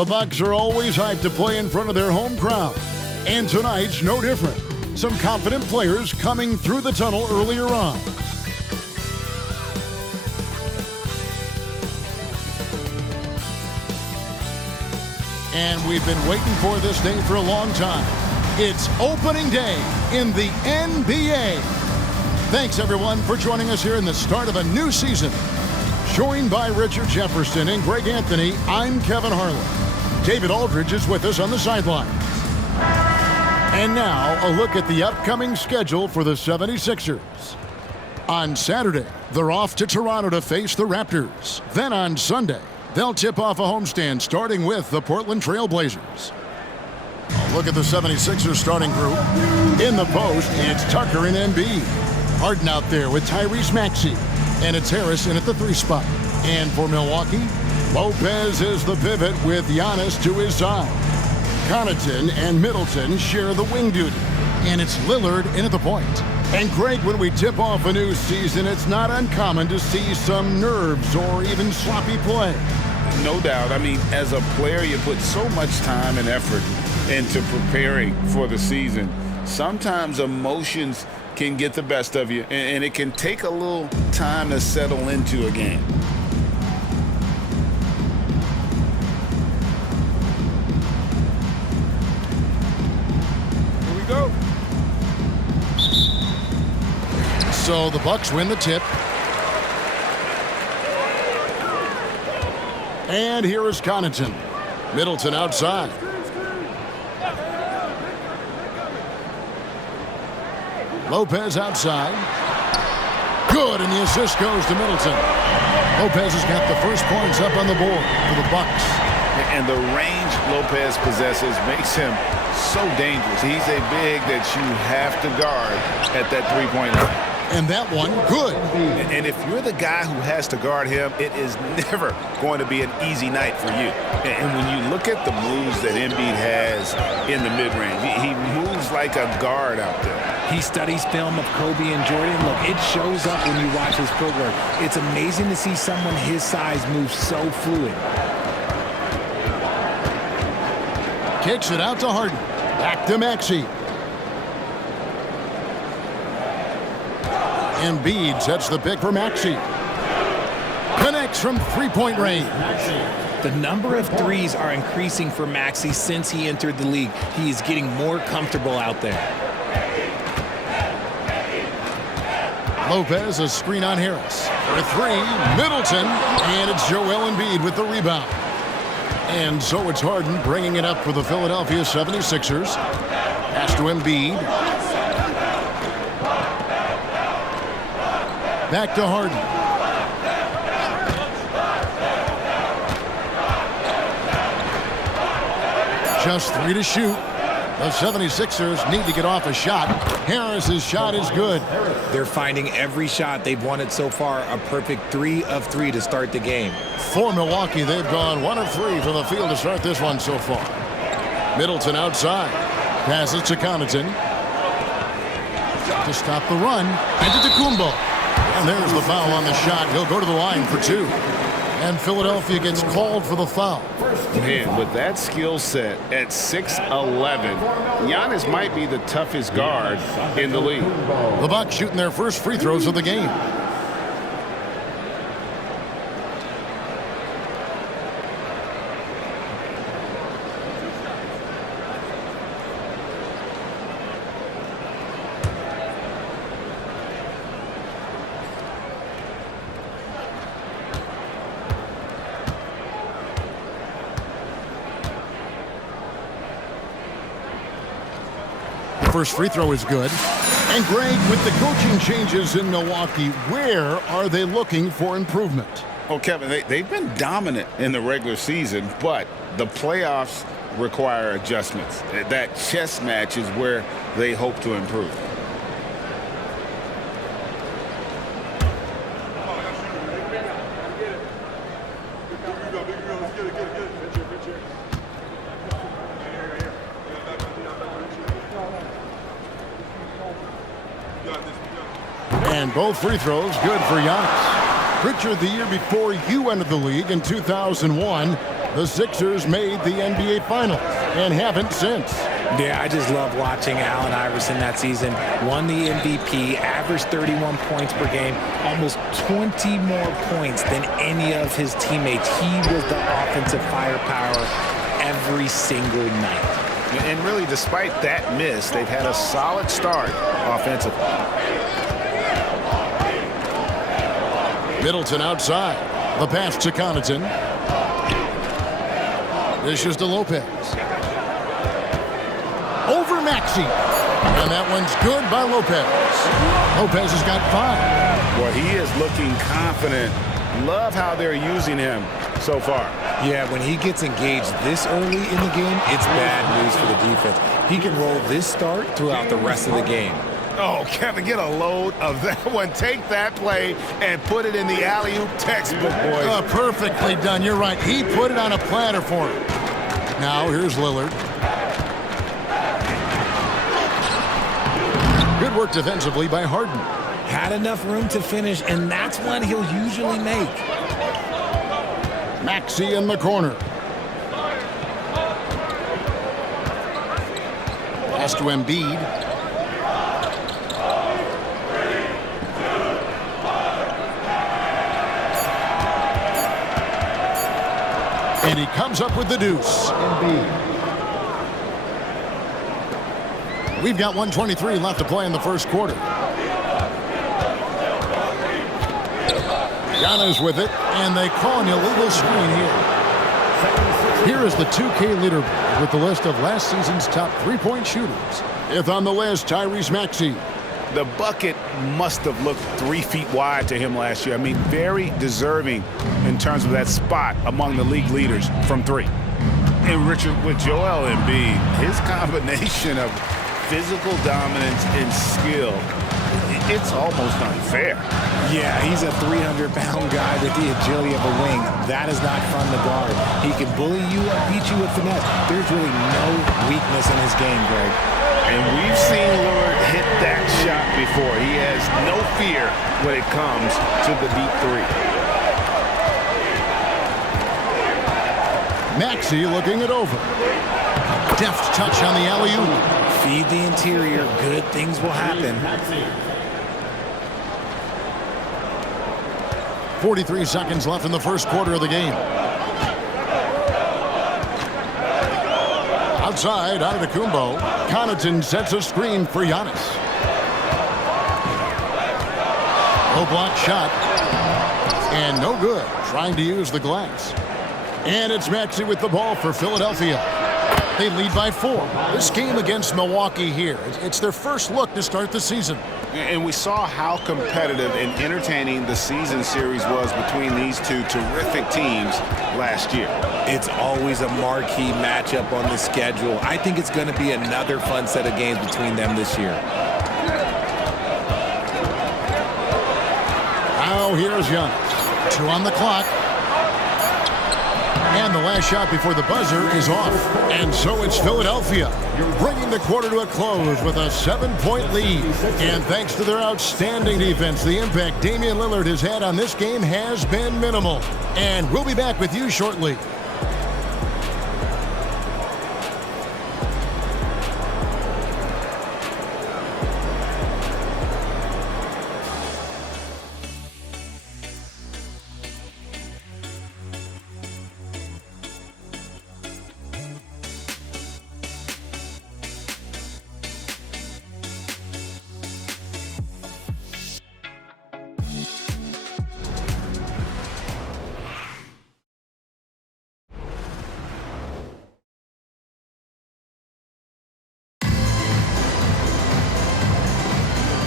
The Bucks are always hyped to play in front of their home crowd, and tonight's no different. Some confident players coming through the tunnel earlier on. And we've been waiting for this day for a long time. It's opening day in the NBA. Thanks, everyone, for joining us here in the start of a new season. Joined by Richard Jefferson and Greg Anthony, I'm Kevin Harlan. David Aldridge is with us on the sidelines. And now, a look at the upcoming schedule for the 76ers. On Saturday, they're off to Toronto to face the Raptors. Then on Sunday, they'll tip off a homestand starting with the Portland Trail Blazers. A look at the 76ers starting group. In the post, it's Tucker and Embiid. Harden out there with Tyrese Maxey. And it's Harris in at the 3 spot. And for Milwaukee, Lopez is the pivot with Giannis to his side. Connaughton and Middleton share the wing duty. And it's Lillard in at the point. And Greg, when we tip off a new season, it's not uncommon to see some nerves or even sloppy play. No doubt. I mean, as a player, you put so much time and effort into preparing for the season. Sometimes emotions can get the best of you, and it can take a little time to settle into a game. Here we go. So the Bucks win the tip. And here is Connaughton. Middleton outside. Lopez outside. Good, and the assist goes to Middleton. Lopez has got the first points up on the board for the Bucks. And the range Lopez possesses makes him so dangerous. He's a big that you have to guard at that three-point line. And that one, good. And if you're the guy who has to guard him, it is never going to be an easy night for you. And when you look at the moves that Embiid has in the mid-range, he moves like a guard out there. He studies film of Kobe and Jordan. Look, it shows up when you watch his footwork. It's amazing to see someone his size move so fluid. Kicks it out to Harden. Back to Maxey. Embiid sets the pick for Maxey. Connects from three-point range. The number of threes are increasing for Maxey since he entered the league. He is getting more comfortable out there. Lopez, a screen on Harris. For 3, Middleton. And it's Joel Embiid with the rebound. And so it's Harden bringing it up for the Philadelphia 76ers. Pass to Embiid. Back to Harden. Just 3 to shoot. The 76ers need to get off a shot. Harris's shot is good. They're finding every shot they've wanted so far. A perfect 3 of 3 to start the game. For Milwaukee, they've gone 1 of 3 from the field to start this one so far. Middleton outside. Passes to Connaughton. To stop the run. And to Kumbo. And there's the foul on the shot. He'll go to the line for 2. And Philadelphia gets called for the foul. Man, with that skill set at 6'11", Giannis might be the toughest guard in the league. The Bucks shooting their first free throws of the game. First free throw is good. And Greg, with the coaching changes in Milwaukee, where are they looking for improvement? Oh, Kevin, they've been dominant in the regular season, but the playoffs require adjustments. That chess match is where they hope to improve. And both free throws good for Giannis. Richard, the year before you entered the league in 2001, The Sixers made the NBA Finals and haven't since. Yeah, I just love watching Allen Iverson that season. Won the MVP, averaged 31 points per game, almost 20 more points than any of his teammates. He was the offensive firepower every single night. And really, despite that miss, they've had a solid start offensively. Middleton outside. The pass to Connaughton. Dishes to Lopez. Over Maxey. And that one's good by Lopez. Lopez has got 5. Well, he is looking confident. Love how they're using him so far. Yeah, when he gets engaged this early in the game, it's bad news for the defense. He can roll this start throughout the rest of the game. Oh, Kevin, get a load of that one. Take that play and put it in the alley-oop textbook, boys. Perfectly done. You're right. He put it on a platter for him. Now, here's Lillard. Good work defensively by Harden. Had enough room to finish, and that's one he'll usually make. Maxey in the corner. Pass to Embiid. And he comes up with the deuce. We've got 1:23 left to play in the first quarter. Giannis with it, and they call an illegal screen here. Here is the 2K leaderboard with the list of last season's top three-point shooters. Fifth on the list, Tyrese Maxey. The bucket must have looked 3 feet wide to him last year. I mean, very deserving in terms of that spot among the league leaders from 3. And Richard, with Joel Embiid, his combination of physical dominance and skill, it's almost unfair. Yeah, he's a 300-pound guy with the agility of a wing. That is not fun to guard. He can bully you up, beat you with finesse. There's really no weakness in his game, Greg. And we've seen Lillard hit that shot before. He has no fear when it comes to the deep 3. Maxey looking it over. Deft touch on the alley-oop. Feed the interior. Good things will happen. 43 seconds left in the first quarter of the game. Outside, Antetokounmpo. Connaughton sets a screen for Giannis. No block shot. And no good. Trying to use the glass. And it's Maxey with the ball for Philadelphia. They lead by 4. This game against Milwaukee here, it's their first look to start the season. And we saw how competitive and entertaining the season series was between these two terrific teams last year. It's always a marquee matchup on the schedule. I think it's going to be another fun set of games between them this year. Now here's Giannis. 2 on the clock. And the last shot before the buzzer is off. And so it's Philadelphia bringing the quarter to a close with a 7-point lead. And thanks to their outstanding defense, the impact Damian Lillard has had on this game has been minimal. And we'll be back with you shortly.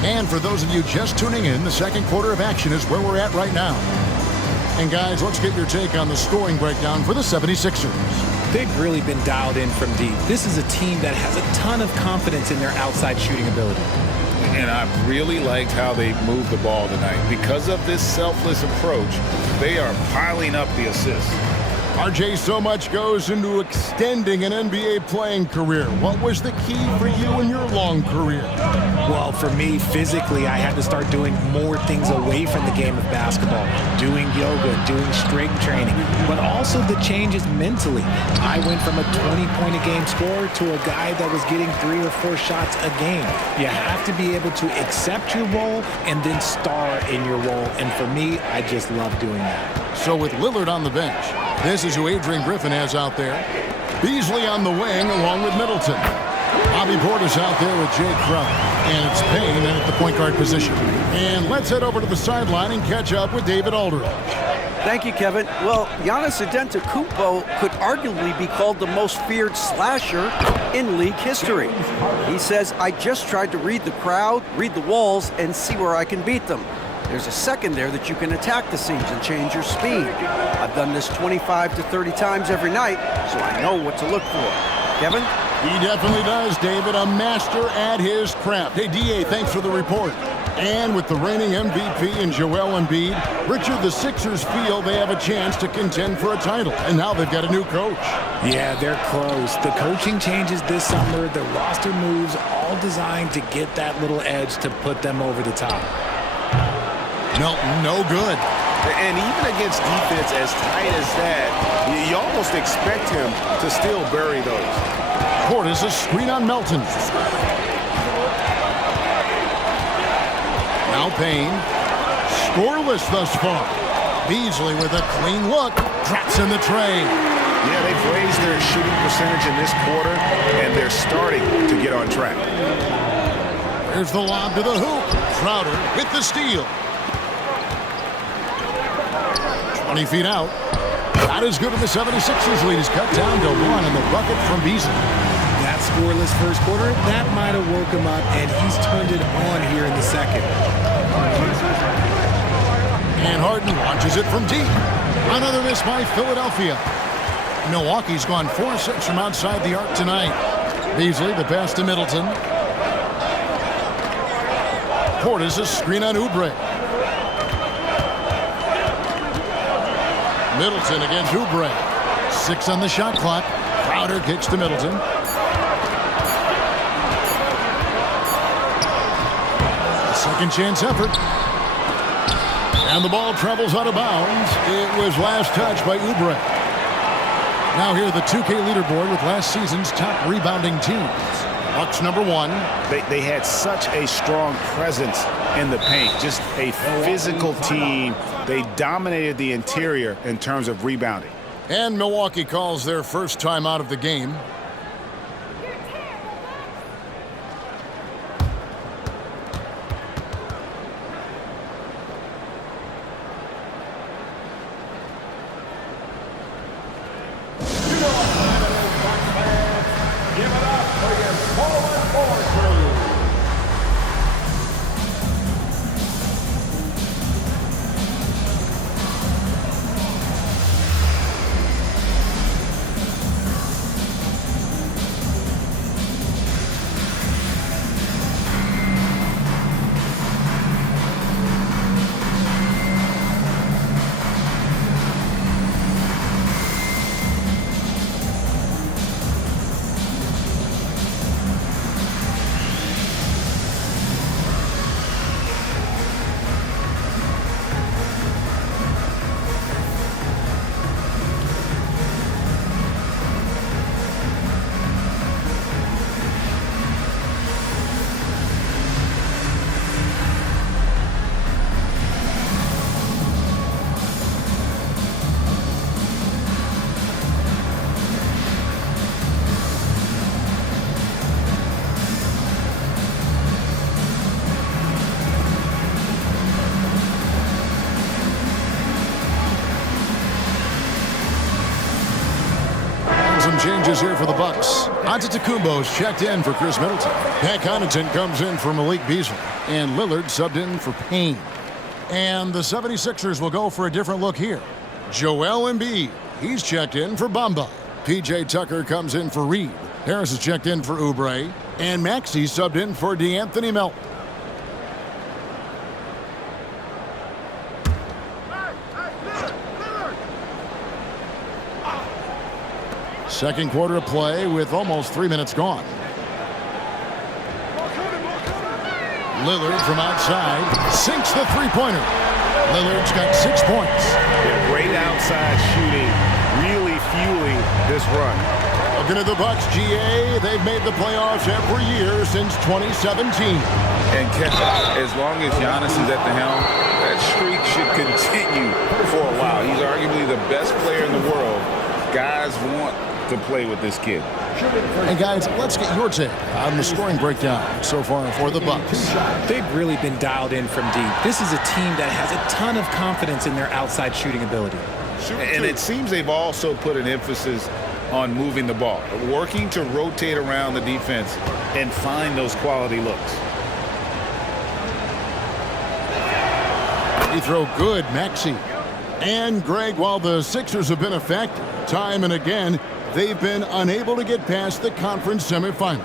And for those of you just tuning in, the second quarter of action is where we're at right now. And guys, let's get your take on the scoring breakdown for the 76ers. They've really been dialed in from deep. This is a team that has a ton of confidence in their outside shooting ability. And I really liked how they moved the ball tonight. Because of this selfless approach, they are piling up the assists. RJ, so much goes into extending an NBA playing career. What was the key for you in your long career? Well, for me, physically, I had to start doing more things away from the game of basketball, doing yoga, doing strength training, but also the changes mentally. I went from a 20-point-a-game scorer to a guy that was getting 3 or 4 shots a game. You have to be able to accept your role and then star in your role, and for me, I just love doing that. So with Lillard on the bench, this is who Adrian Griffin has out there. Beasley on the wing along with Middleton. Bobby Portis out there with Jake Crowder. And it's Payne at the point guard position. And let's head over to the sideline and catch up with David Aldridge. Thank you, Kevin. Well, Giannis Antetokounmpo could arguably be called the most feared slasher in league history. He says, I just tried to read the crowd, read the walls, and see where I can beat them. There's a second there that you can attack the seams and change your speed. I've done this 25 to 30 times every night, so I know what to look for. Kevin? He definitely does, David. A master at his craft. Hey, D.A., thanks for the report. And with the reigning MVP in Joel Embiid, Richard, the Sixers feel they have a chance to contend for a title. And now they've got a new coach. Yeah, they're close. The coaching changes this summer, the roster moves, all designed to get that little edge to put them over the top. Melton, no good. And even against defense as tight as that, you almost expect him to still bury those. Portis, a screen on Melton. Now Payne. Scoreless thus far. Beasley with a clean look. Drops in the tray. Yeah, they've raised their shooting percentage in this quarter, and they're starting to get on track. Here's the lob to the hoop. Crowder with the steal. 20 feet out. Not as good as the 76ers lead. Is cut down to 1 in the bucket from Beasley. That scoreless first quarter, that might have woke him up, and he's turned it on here in the second. And Harden launches it from deep. Another miss by Philadelphia. Milwaukee's gone 4-6 from outside the arc tonight. Beasley, the pass to Middleton. Portis, a screen on Oubre. Middleton against Oubre. 6 on the shot clock. Crowder kicks to Middleton. A second chance effort. And the ball travels out of bounds. It was last touched by Oubre. Now here the 2K leaderboard with last season's top rebounding teams. Bucks number 1. They had such a strong presence in the paint. Just a physical team. They dominated the interior in terms of rebounding. And Milwaukee calls their first time out of the game. Changes here for the Bucks. Antetokounmpo's checked in for Chris Middleton. Pat Connaughton comes in for Malik Beasley. And Lillard subbed in for Payne. And the 76ers will go for a different look here. Joel Embiid, he's checked in for Bamba. PJ Tucker comes in for Reed. Harris is checked in for Oubre. And Maxey subbed in for DeAnthony Melton. Second quarter of play with almost 3 minutes gone. Lillard from outside sinks the three-pointer. Lillard's got 6 points. Yeah, great outside shooting, really fueling this run. Looking at the Bucks, GA, they've made the playoffs every year since 2017. And as long as Giannis is at the helm, that streak should continue for a while. He's arguably the best player in the world. Guys want to play with this kid. And guys, let's get your take on the scoring breakdown so far for the Bucks. They've really been dialed in from deep. This is a team that has a ton of confidence in their outside shooting ability. And it seems they've also put an emphasis on moving the ball, working to rotate around the defense and find those quality looks. He throw good, Maxey. And Greg, while the Sixers have been effective time and again, they've been unable to get past the conference semifinals.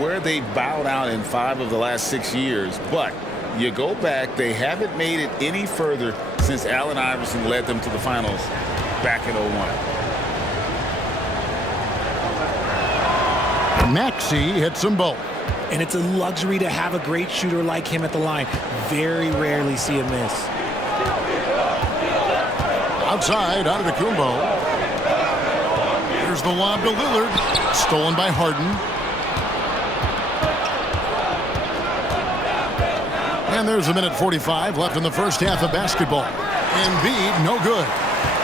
Where they bowed out in 5 of the last 6 years, but you go back, they haven't made it any further since Allen Iverson led them to the finals back in 01. Maxey hits them both. And it's a luxury to have a great shooter like him at the line. Very rarely see a miss. Outside, Antetokounmpo. Here's the lob to Lillard. Stolen by Harden. And there's a minute 45 left in the first half of basketball. Embiid, no good.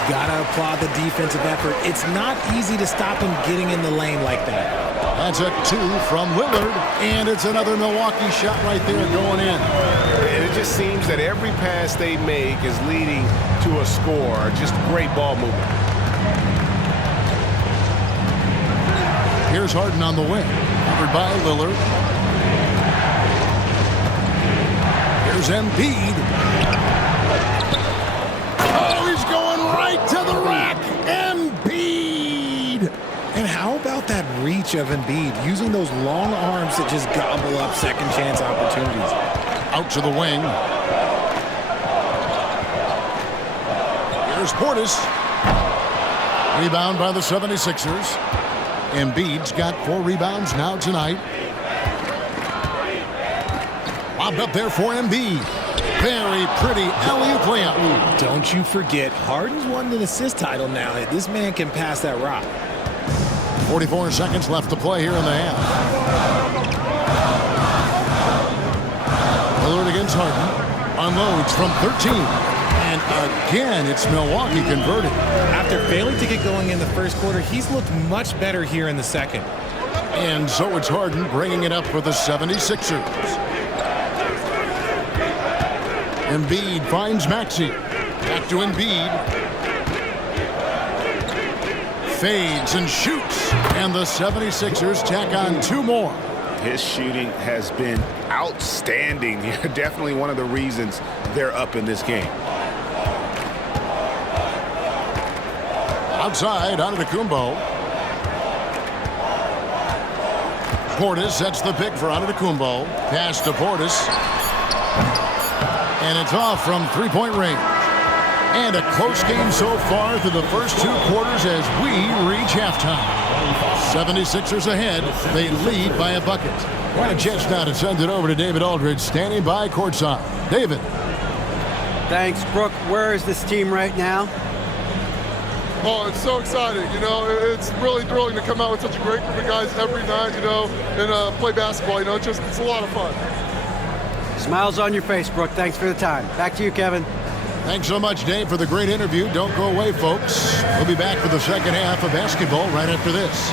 Gotta applaud the defensive effort. It's not easy to stop him getting in the lane like that. That's a 2 from Lillard, and it's another Milwaukee shot right there going in. And it just seems that every pass they make is leading to a score. Just great ball movement. Here's Harden on the wing, covered by Lillard. Here's Embiid. Oh, he's going right to the rack. Embiid. And how about that reach of Embiid, using those long arms to just gobble up second chance opportunities? Out to the wing. Here's Portis. Rebound by the 76ers. Embiid's got 4 rebounds now tonight. Lobbed up there for Embiid. Very pretty alley-oop layup. Don't you forget, Harden's won an assist title now. This man can pass that rock. 44 seconds left to play here in the half. Lillard against Harden. Unloads from 13. And again, it's Milwaukee converted. After failing to get going in the first quarter, he's looked much better here in the second. And so it's Harden bringing it up for the 76ers. Embiid finds Maxey. Back to Embiid. Fades and shoots. And the 76ers tack on 2 more. His shooting has been outstanding. Definitely one of the reasons they're up in this game. Outside, Antetokounmpo. Portis sets the pick for Antetokounmpo. Pass to Portis. And it's off from three-point range. And a close game so far through the first 2 quarters as we reach halftime. 76ers ahead. They lead by a bucket. What a chance now to send it over to David Aldridge, standing by courtside. David. Thanks, Brooke. Where is this team right now? Oh, it's so exciting. You know, it's really thrilling to come out with such a great group of guys every night, you know, and play basketball. You know, it's a lot of fun. Smiles on your face, Brooke. Thanks for the time. Back to you, Kevin. Thanks so much, Dave, for the great interview. Don't go away, folks. We'll be back for the second half of basketball right after this.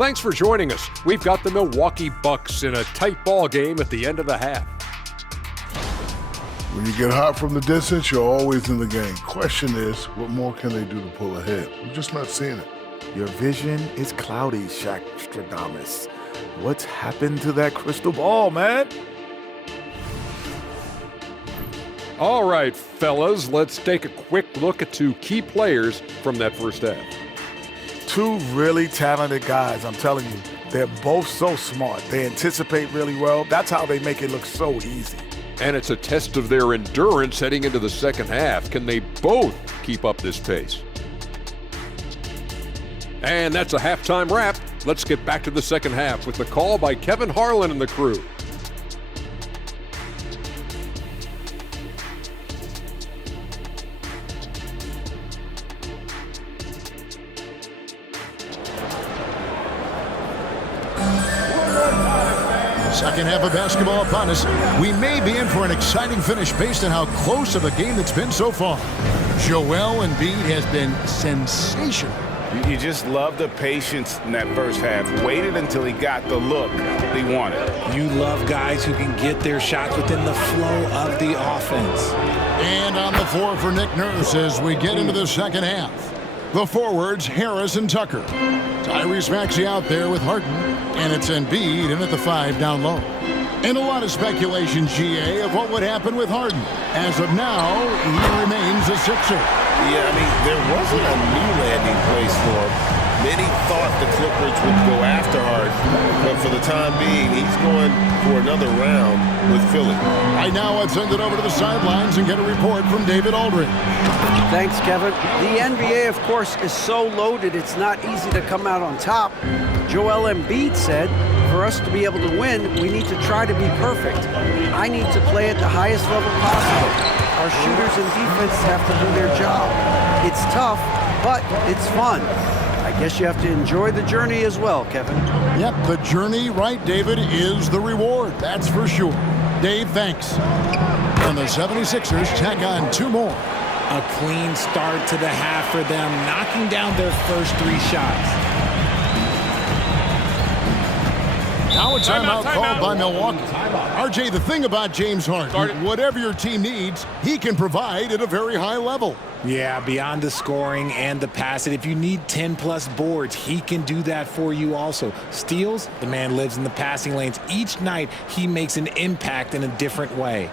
Thanks for joining us. We've got the Milwaukee Bucks in a tight ball game at the end of the half. When you get hot from the distance, you're always in the game. Question is, what more can they do to pull ahead? We're just not seeing it. Your vision is cloudy, Shaq Stradamus. What's happened to that crystal ball, man? All right, fellas, let's take a quick look at two key players from that first half. Two really talented guys, I'm telling you. They're both so smart. They anticipate really well. That's how they make it look so easy. And it's a test of their endurance heading into the second half. Can they both keep up this pace? And that's a halftime wrap. Let's get back to the second half with the call by Kevin Harlan and the crew. Second half of basketball upon us. We may be in for an exciting finish based on how close of a game it's been so far. Joel Embiid has been sensational. You just love the patience in that first half. Waited until he got the look he wanted. You love guys who can get their shots within the flow of the offense. And on the floor for Nick Nurse as we get into the second half. The forwards, Harris and Tucker. Tyrese Maxey out there with Harden, and it's Embiid in at the 5 down low. And a lot of speculation, GA, of what would happen with Harden. As of now, he remains a Sixer. Yeah, I mean, there wasn't a new landing place for him. Many thought the Clippers would go after Harden, but for the time being, he's going for another round with Philly. Right now, let's send it over to the sidelines and get a report from David Aldridge. Thanks, Kevin. The NBA, of course, is so loaded, it's not easy to come out on top. Joel Embiid said, for us to be able to win, we need to try to be perfect. I need to play at the highest level possible. Our shooters and defense have to do their job. It's tough, but it's fun. I guess you have to enjoy the journey as well, Kevin. Yep, the journey, right, David, is the reward. That's for sure. Dave, thanks. And the 76ers tack on 2 more. A clean start to the half for them, knocking down their first 3 shots. Now a timeout called by Milwaukee. RJ, the thing about James Harden, whatever your team needs, he can provide at a very high level. Yeah, beyond the scoring and the passing, if you need 10-plus boards, he can do that for you also. Steals, the man lives in the passing lanes. Each night, he makes an impact in a different way.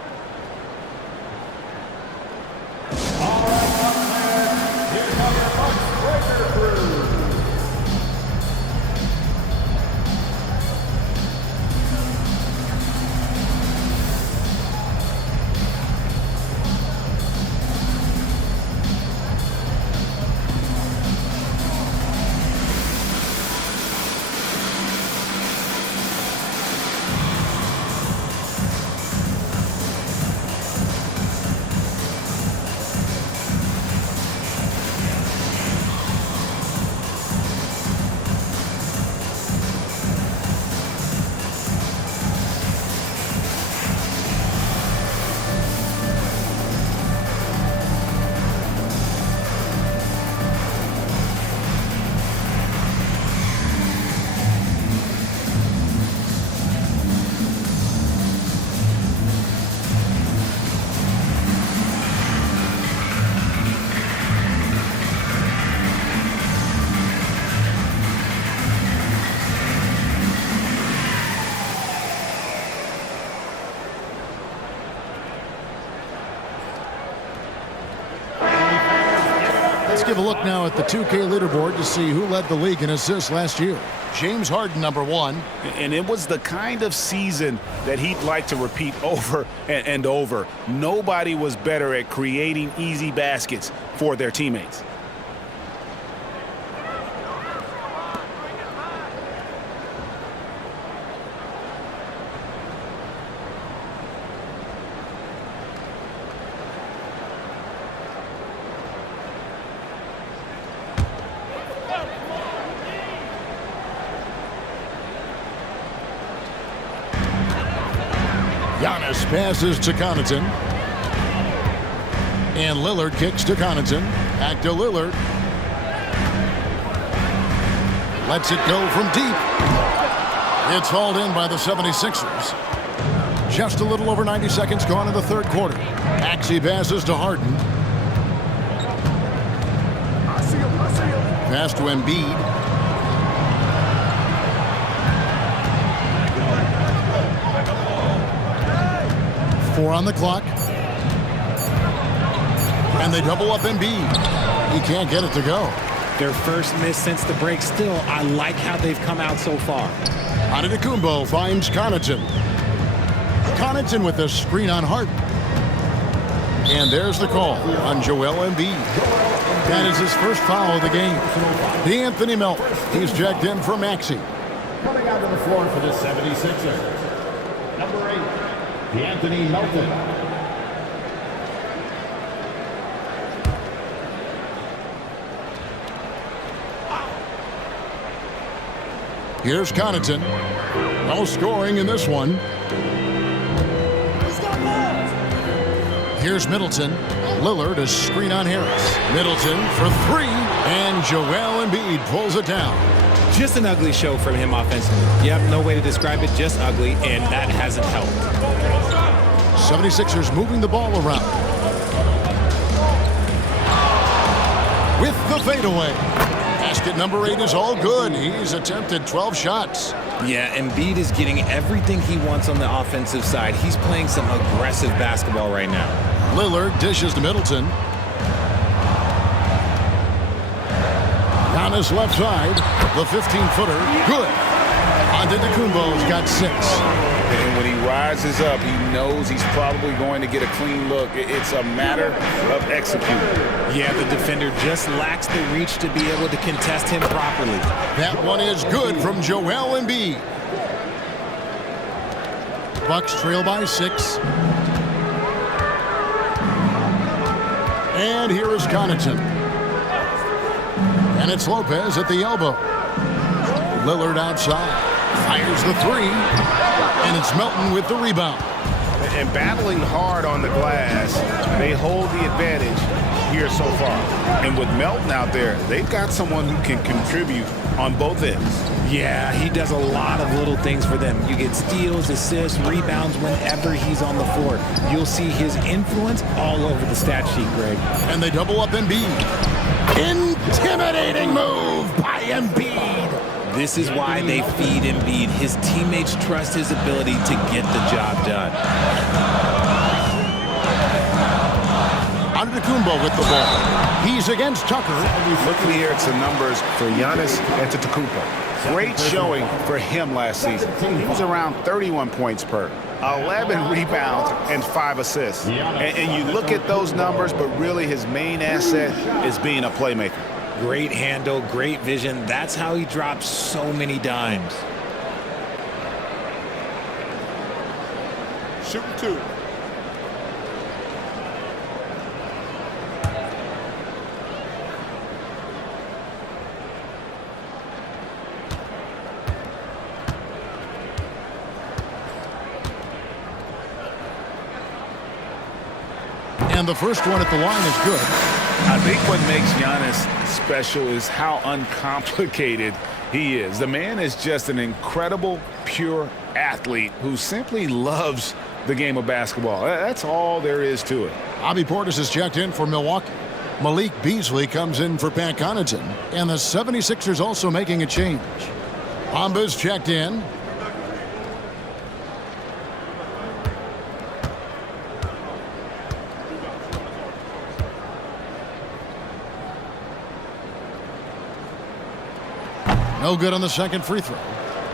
Let's give a look now at the 2K leaderboard to see who led the league in assists last year. James Harden, number 1. And it was the kind of season that he'd like to repeat over and over. Nobody was better at creating easy baskets for their teammates. Giannis passes to Connaughton. And Lillard kicks to Connaughton. Back to Lillard. Lets it go from deep. It's hauled in by the 76ers. Just a little over 90 seconds gone in the third quarter. Maxey passes to Harden. Pass to Embiid. Four on the clock. And they double up Embiid. He can't get it to go. Their first miss since the break. Still, I like how they've come out so far. Antetokounmpo finds Connaughton. Connaughton with the screen on Harden. And there's the call on Joel Embiid. That is his first foul of the game. D'Anthony Melton. He's checked in for Maxey. Coming out of the floor for the 76ers. Number 8, D'Anthony Melton. Here's Connaughton. No scoring in this one. Here's Middleton. Lillard a screen on Harris. Middleton for three. And Joel Embiid pulls it down. Just an ugly show from him offensively. Yep, no way to describe it, just ugly, and that hasn't helped. 76ers moving the ball around. With the fadeaway. Basket number 8 is all good. He's attempted 12 shots. Yeah, Embiid is getting everything he wants on the offensive side. He's playing some aggressive basketball right now. Lillard dishes to Middleton. On his left side, the 15-footer, good. Antetokounmpo's got 6. And when he rises up, he knows he's probably going to get a clean look. It's a matter of executing. Yeah, the defender just lacks the reach to be able to contest him properly. That one is good from Joel Embiid. Bucks trail by 6. And here is Connaughton. And it's Lopez at the elbow. Lillard outside. Fires the 3. And it's Melton with the rebound. And battling hard on the glass, they hold the advantage here so far. And with Melton out there, they've got someone who can contribute on both ends. Yeah, he does a lot of little things for them. You get steals, assists, rebounds whenever he's on the floor. You'll see his influence all over the stat sheet, Greg. And they double up Embiid. Intimidating move by Embiid. This is why they feed Embiid. His teammates trust his ability to get the job done. Antetokounmpo with the ball. He's against Tucker. Looking here at some numbers for Giannis Antetokounmpo. Great showing for him last season. He was around 31 points per, 11 rebounds, and 5 assists. And you look at those numbers, but really his main asset is being a playmaker. Great handle, great vision. That's how he drops so many dimes. Shooting 2. And the first one at the line is good. I think what makes Giannis special is how uncomplicated he is. The man is just an incredible, pure athlete who simply loves the game of basketball. That's all there is to it. Bobby Portis is checked in for Milwaukee. Malik Beasley comes in for Pat Connaughton. And the 76ers also making a change. Bamba's checked in. No good on the second free throw.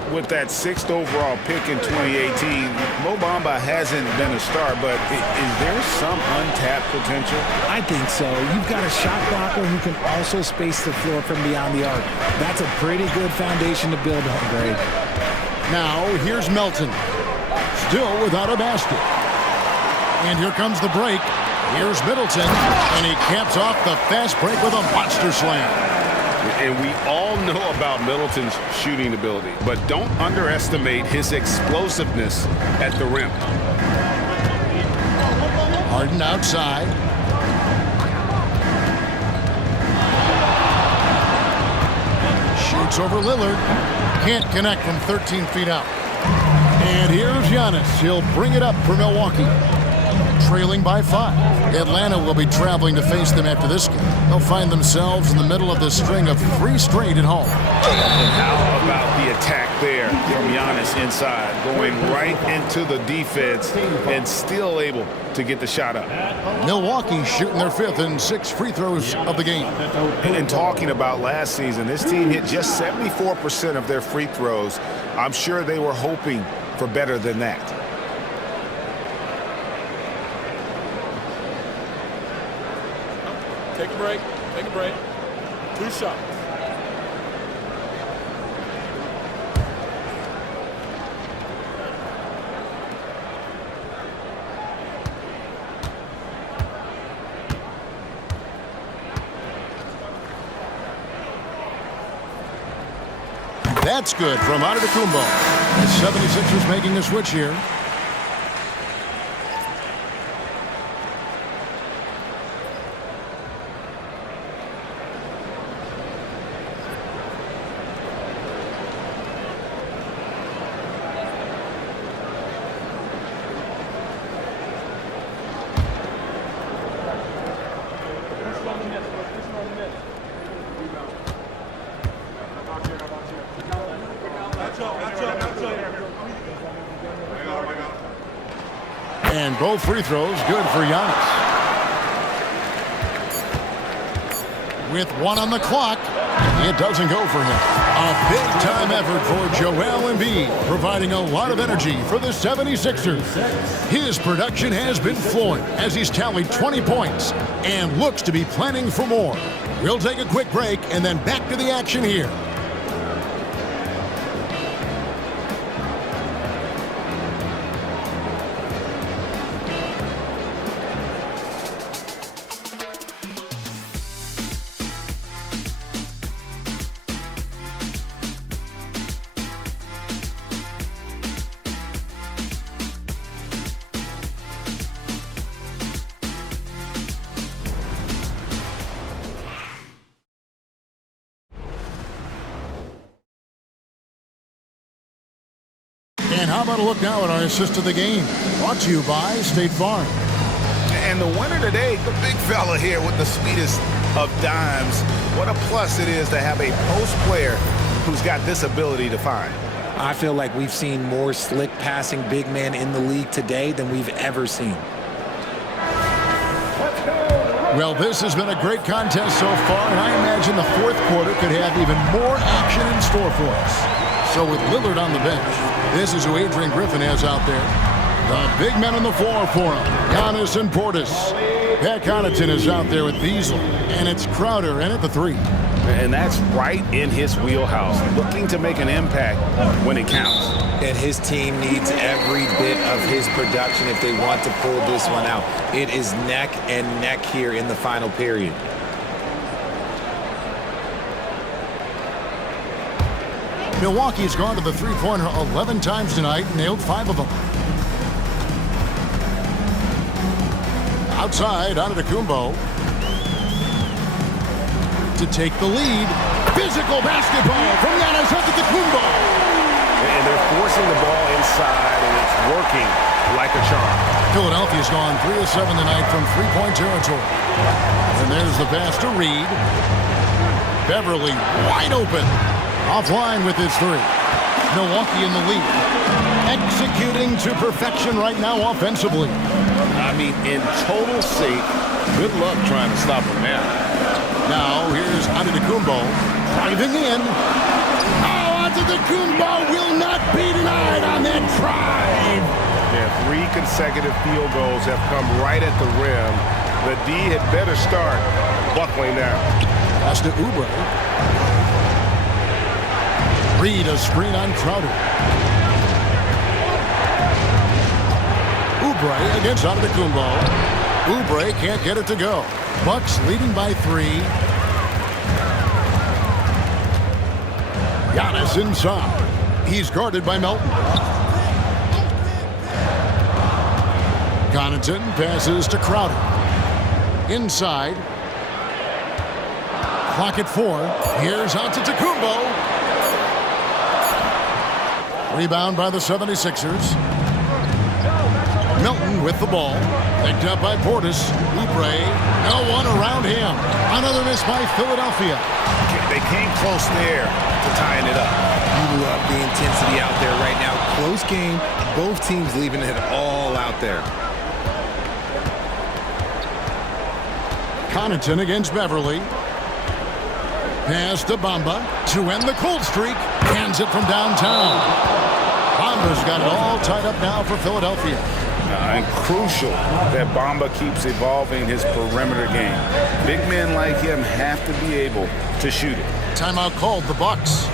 With that 6th overall pick in 2018, Mo Bamba hasn't been a star, but is there some untapped potential? I think so. You've got a shot blocker who can also space the floor from beyond the arc. That's a pretty good foundation to build on, Greg. Now, here's Melton. Still without a basket. And here comes the break. Here's Middleton. And he caps off the fast break with a monster slam. And we all know about Middleton's shooting ability, but don't underestimate his explosiveness at the rim. Harden outside. Shoots over Lillard. Can't connect from 13 feet out. And here's Giannis. He'll bring it up for Milwaukee. Trailing by 5. Atlanta will be traveling to face them after this game. They'll find themselves in the middle of this string of 3 straight at home. And how about the attack there from Giannis inside, going right into the defense and still able to get the shot up. Milwaukee shooting their 5th and 6 free throws of the game. And talking about last season, this team hit just 74% of their free throws. I'm sure they were hoping for better than that. Take a break. Take a break. 2 shots. That's good from Antetokounmpo. The 76ers making a switch here. And both free throws good for Giannis. With 1 on the clock, it doesn't go for him. A big-time effort for Joel Embiid, providing a lot of energy for the 76ers. His production has been flowing as he's tallied 20 points and looks to be planning for more. We'll take a quick break and then back to the action here. And how about a look now at our assist of the game? Brought to you by State Farm. And the winner today, the big fella here with the sweetest of dimes. What a plus it is to have a post player who's got this ability to find. I feel like we've seen more slick passing big men in the league today than we've ever seen. Well, this has been a great contest so far, and I imagine the 4th quarter could have even more action in store for us. So with Lillard on the bench, this is who Adrian Griffin has out there. The big men on the floor for him, Giannis and Portis. Pat Connaughton is out there with Beasley, and it's Crowder in at the 3. And that's right in his wheelhouse, looking to make an impact when it counts. And his team needs every bit of his production if they want to pull this one out. It is neck and neck here in the final period. Milwaukee's gone to the three-pointer 11 times tonight, nailed 5 of them. Outside, Antetokounmpo to take the lead. Physical basketball from Giannis Antetokounmpo. And they're forcing the ball inside, and it's working like a charm. Philadelphia's gone 3 of 7 tonight from three-point territory. And there's the pass to Reed. Beverly wide open. Offline with his 3. Milwaukee in the lead. Executing to perfection right now offensively. I mean, in total sync. Good luck trying to stop him now. Now, here's Antetokounmpo driving in. Oh, Antetokounmpo will not be denied on that drive. Yeah, 3 consecutive field goals have come right at the rim. The D had better start buckling down. Pass to Oubre. Reed a screen on Crowder. Oubre against Antetokounmpo. Oubre can't get it to go. Bucks leading by 3. Giannis inside. He's guarded by Melton. Connaughton passes to Crowder. Inside. Clock at 4. Here's Antetokounmpo. Rebound by the 76ers. Milton with the ball. Picked up by Portis. Oubre. No one around him. Another miss by Philadelphia. They came close there to tying it up. You love the intensity out there right now. Close game. Both teams leaving it all out there. Connaughton against Beverly. Pass to Bamba to end the cold streak. Hands it from downtown. Bamba's got it all tied up now for Philadelphia. And crucial that Bamba keeps evolving his perimeter game. Big men like him have to be able to shoot it. Timeout called, the Bucks.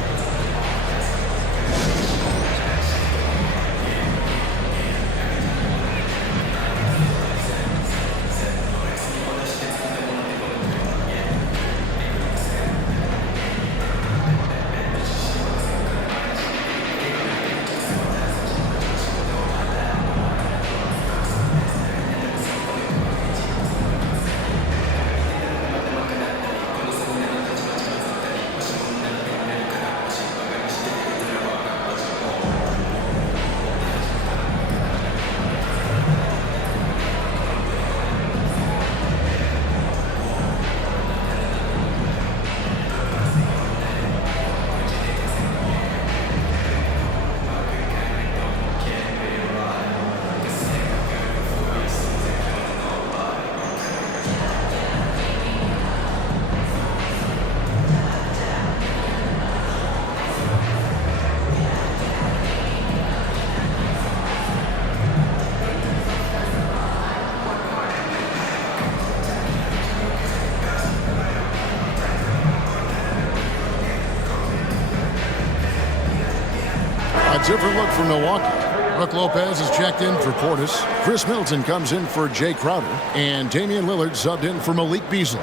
A different look for Milwaukee. Brook Lopez is checked in for Portis. Chris Middleton comes in for Jay Crowder. And Damian Lillard subbed in for Malik Beasley.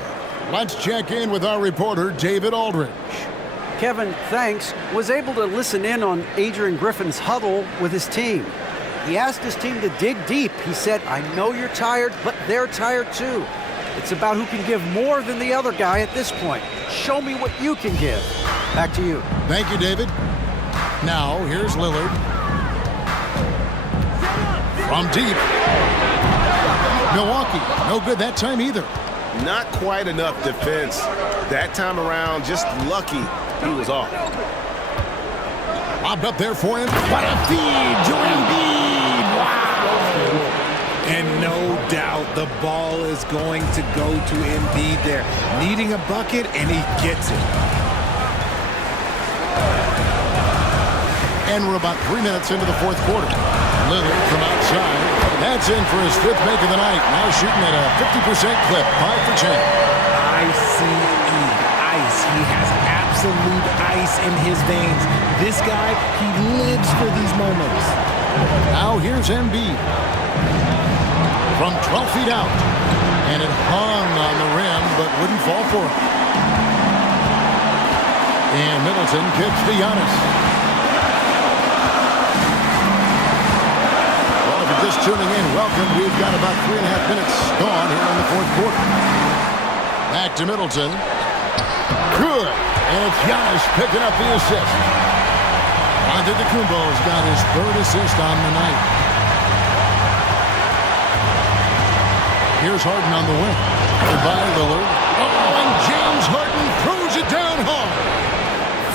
Let's check in with our reporter, David Aldridge. Kevin, thanks, was able to listen in on Adrian Griffin's huddle with his team. He asked his team to dig deep. He said, I know you're tired, but they're tired too. It's about who can give more than the other guy at this point. Show me what you can give. Back to you. Thank you, David. Now, here's Lillard. From deep. Milwaukee, no good that time either. Not quite enough defense. That time around, just lucky he was off. Lobbed up there for him. What a feed to Embiid. Wow. And no doubt the ball is going to go to Embiid there. Needing a bucket, and he gets it. And we're about 3 minutes into the fourth quarter. Lillard from outside. That's in for his fifth make of the night. Now shooting at a 50% clip, 5 for 10. ICE. Ice. He has absolute ice in his veins. This guy, he lives for these moments. Now here's Embiid. From 12 feet out. And it hung on the rim, but wouldn't fall for him. And Middleton kicks to Giannis. Just tuning in, welcome. We've got about 3.5 minutes gone here in the fourth quarter. Back to Middleton. Good. And it's Giannis picking up the assist. Antetokounmpo's got his third assist on the night. Here's Harden on the wing. By Lillard. Oh, and James Harden throws it down hard.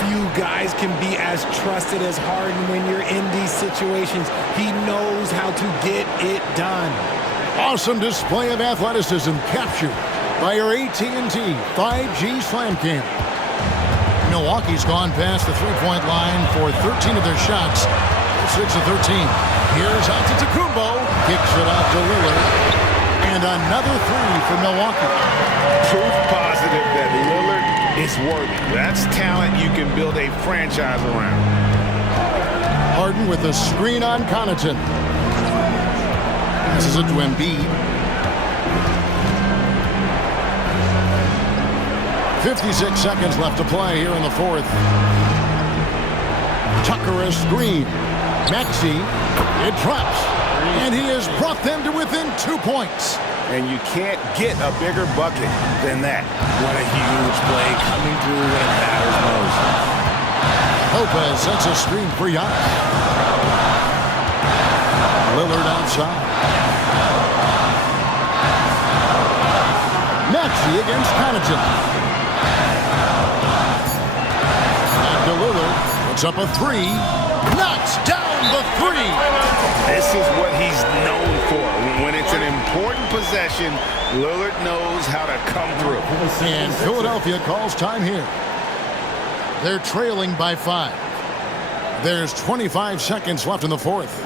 Few guys can be as trusted as Harden when you're in these situations. He knows how to get it done. Awesome display of athleticism captured by your AT&T 5G Slam Cam. Milwaukee's gone past the three-point line for 13 of their shots. 6 of 13. Here's Antetokounmpo. Kicks it out to Lillard. And another three for Milwaukee. Proof positive that Lillard is worthy. That's talent you can build a franchise around. Harden with a screen on Connaughton. Passes it to Embiid. 56 seconds left to play here in the fourth. Tucker a screen. Maxey, it drops. And he has brought them to within 2 points. And you can't get a bigger bucket than that. What a huge play coming through when it matters most. Lopez sets a screen for Giannis. side. Maxey against Connaughton. And Lillard puts up a three. Knocks down the three. This is what he's known for. When it's an important possession, Lillard knows how to come through. And Philadelphia calls time here. They're trailing by 5. There's 25 seconds left in the fourth.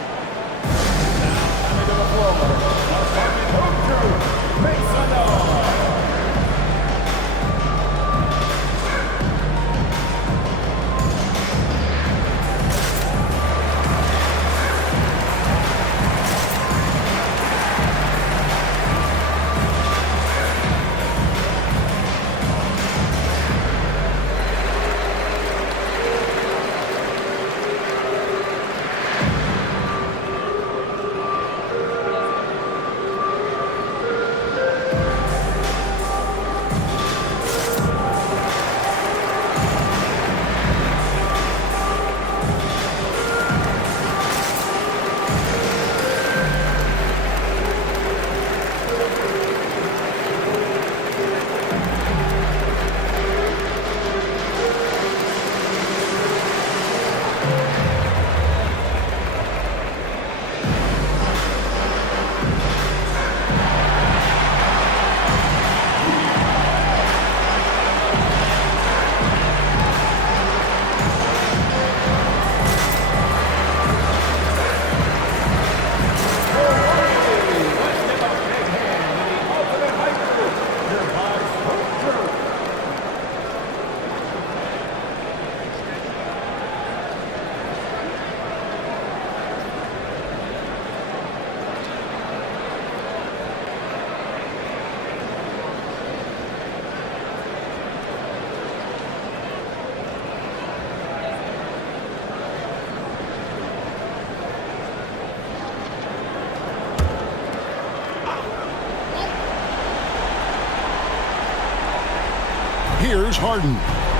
Here's Harden.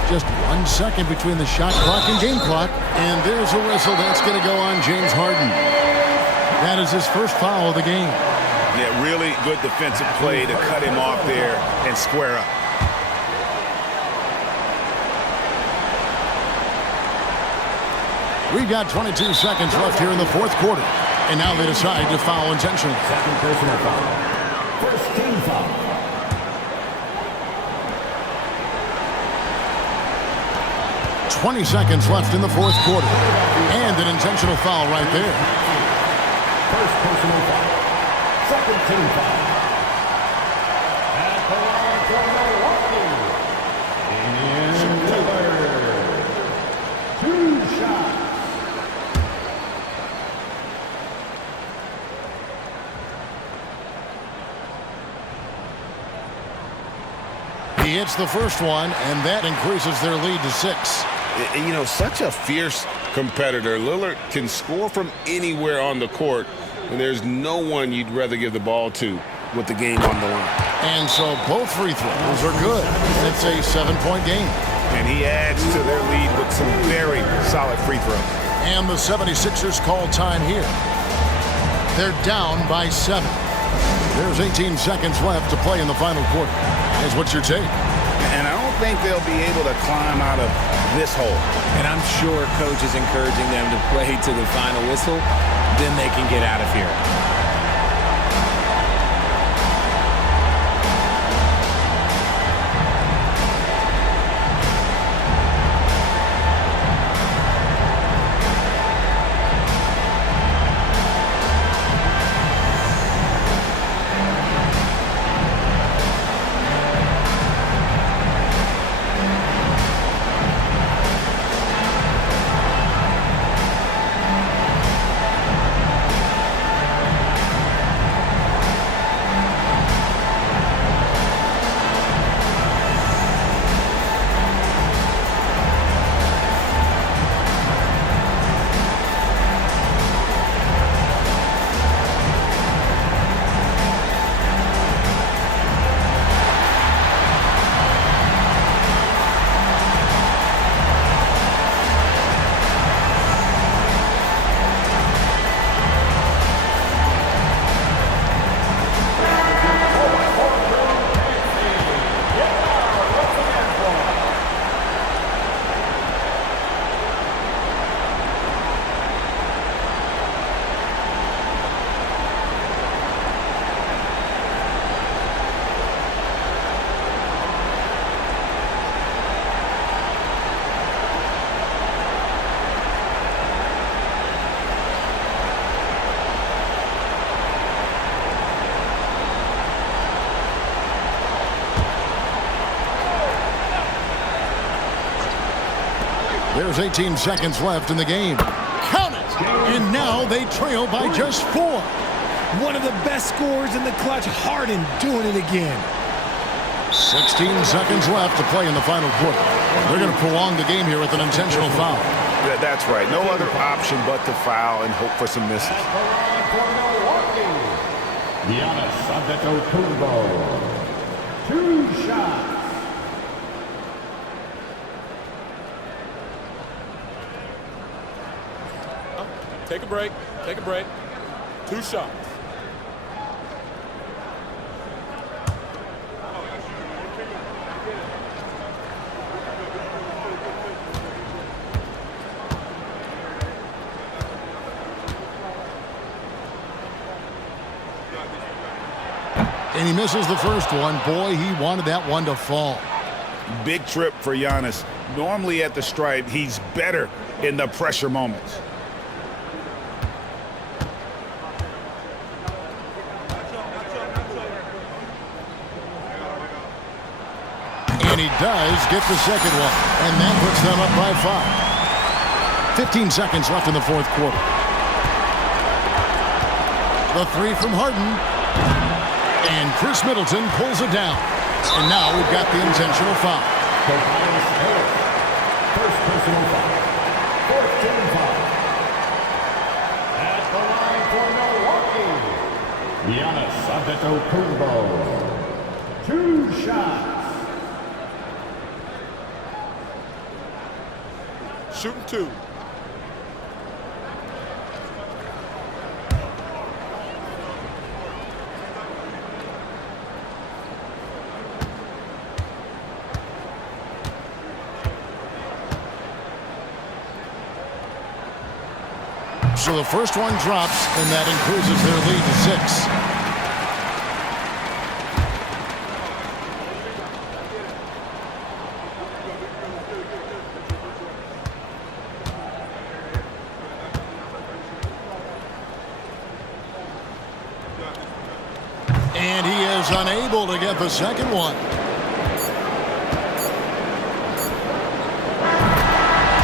Just 1 second between the shot clock and game clock. And there's a whistle that's going to go on James Harden. That is his first foul of the game. Yeah, really good defensive play to cut him off there and square up. We've got 22 seconds left here in the fourth quarter. And now they decide to foul intentionally. Second personal foul. First team foul. 20 seconds left in the fourth quarter. And an intentional foul right there. First personal foul. Second team foul. At the line for Milwaukee. Damian Lillard. 2 shots. He hits the first one, and that increases their lead to 6. You know, such a fierce competitor. Lillard can score from anywhere on the court, and there's no one you'd rather give the ball to with the game on the line. And so both free throws are good. It's a 7-point game. And he adds to their lead with some very solid free throws. And the 76ers call time here. They're down by 7. There's 18 seconds left to play in the final quarter. Here's what's your take? And I don't think they'll be able to climb out of this hole. And I'm sure coach is encouraging them to play to the final whistle. Then they can get out of here. There's 18 seconds left in the game. Count it! And now they trail by just 4. One of the best scorers in the clutch. Harden doing it again. 16 seconds left to play in the final quarter. They're going to prolong the game here with an intentional foul. That's right. No other option but to foul and hope for some misses. Giannis Antetokounmpo. 2 shots. Take a break. Take a break. 2 shots. And he misses the first one. Boy, he wanted that one to fall. Big trip for Giannis. Normally at the stripe, he's better in the pressure moments. And he does get the second one. And that puts them up by 5. 15 seconds left in the fourth quarter. The 3 from Harden. And Chris Middleton pulls it down. And now we've got the intentional foul. First personal foul. 4th team foul. At the line for Milwaukee, Giannis Antetokounmpo. 2 shots. Shooting 2. So the first one drops, and that increases their lead to 6. And he is unable to get the second one.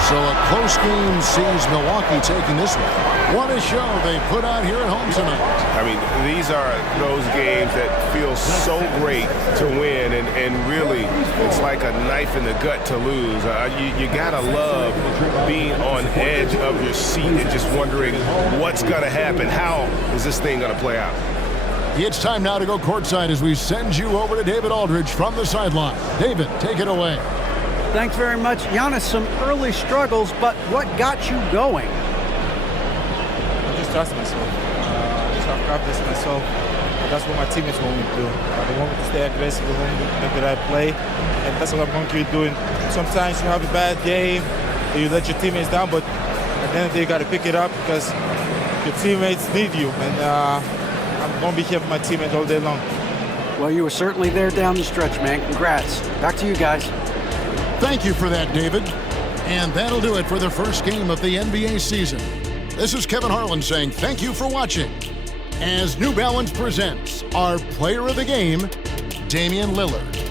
So a close game sees Milwaukee taking this one. What a show they put on here at home tonight. I mean, these are those games that feel so great to win, and really, it's like a knife in the gut to lose. You gotta love being on edge of your seat and just wondering what's gonna happen. How is this thing gonna play out? It's time now to go courtside as we send you over to David Aldridge from the sideline. David, take it away. Thanks very much. Giannis, some early struggles, but what got you going? I just trust myself. I just have confidence in myself. That's what my teammates want me to do. They want me to stay aggressive, they want me to make the right play, and that's what I'm going to keep doing. Sometimes you have a bad game, you let your teammates down, but at the end of the day, you got to pick it up because your teammates need you, and I'm going to be here for my teammates all day long. Well, you were certainly there down the stretch, man. Congrats. Back to you guys. Thank you for that, David. And that'll do it for the first game of the NBA season. This is Kevin Harlan saying thank you for watching as New Balance presents our player of the game, Damian Lillard.